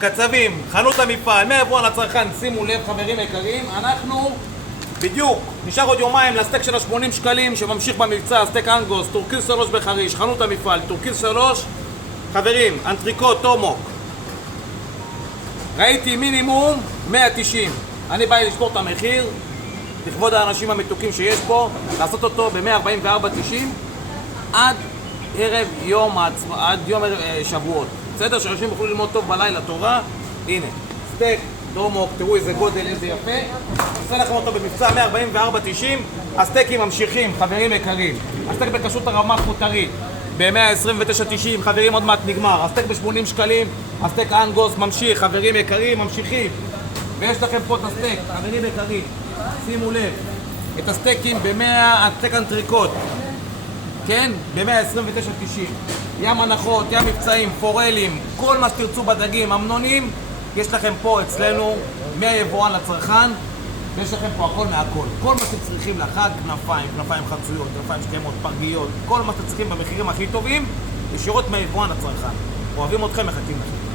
קצבים, חנות המפעל, מהיבואן לצרכן, שימו לב חברים יקרים, אנחנו בדיוק, נשאר עוד יומיים לסטייק של ה-80 שקלים שממשיך במבצע, סטייק אנגוס, טורקיז 3 בחריש, חנות המפעל, טורקיז 3, חברים, אנטריקוט, טומוק, ראיתי מינימום 190, אני בא לשבור את המחיר, לכבוד האנשים המתוקים שיש פה, לעשות אותו ב-144.90 עד ערב יום שבועות. בסדר? שאנשים יוכלו ללמוד טוב בלילה תורה. הנה, סטייק, טומוק, תראו איזה גודל, איזה יפה. עושה לכם אותו במבצע 144.90. הסטייקים ממשיכים, חברים יקרים. הסטייק בכשרות הרמ"ח מותרית ב-129.90, חברים עוד מעט נגמר. הסטייק ב-80 שקלים, הסטייק אנגוס ממשיך, חברים יקרים, ממשיכים. ויש לכם פה את הסטייק, חברים יקרים, שימו לב, את הסטייקים הסטייק אנטריקוט, כן? ב-129.90. ים הנחות, ים מבצעים, פורלים, כל מה שתרצו בדגים, אמנונים, יש לכם פה אצלנו מהיבואן לצרכן, ויש לכם פה הכל מהכל. כל מה שאתם צריכים לחג, כנפיים חצויות, כנפיים שלמות, פרגיות, כל מה שאתם צריכים במחירים הכי טובים, ישירות מהיבואן לצרכן. אוהבים אתכם, מחכים לכם.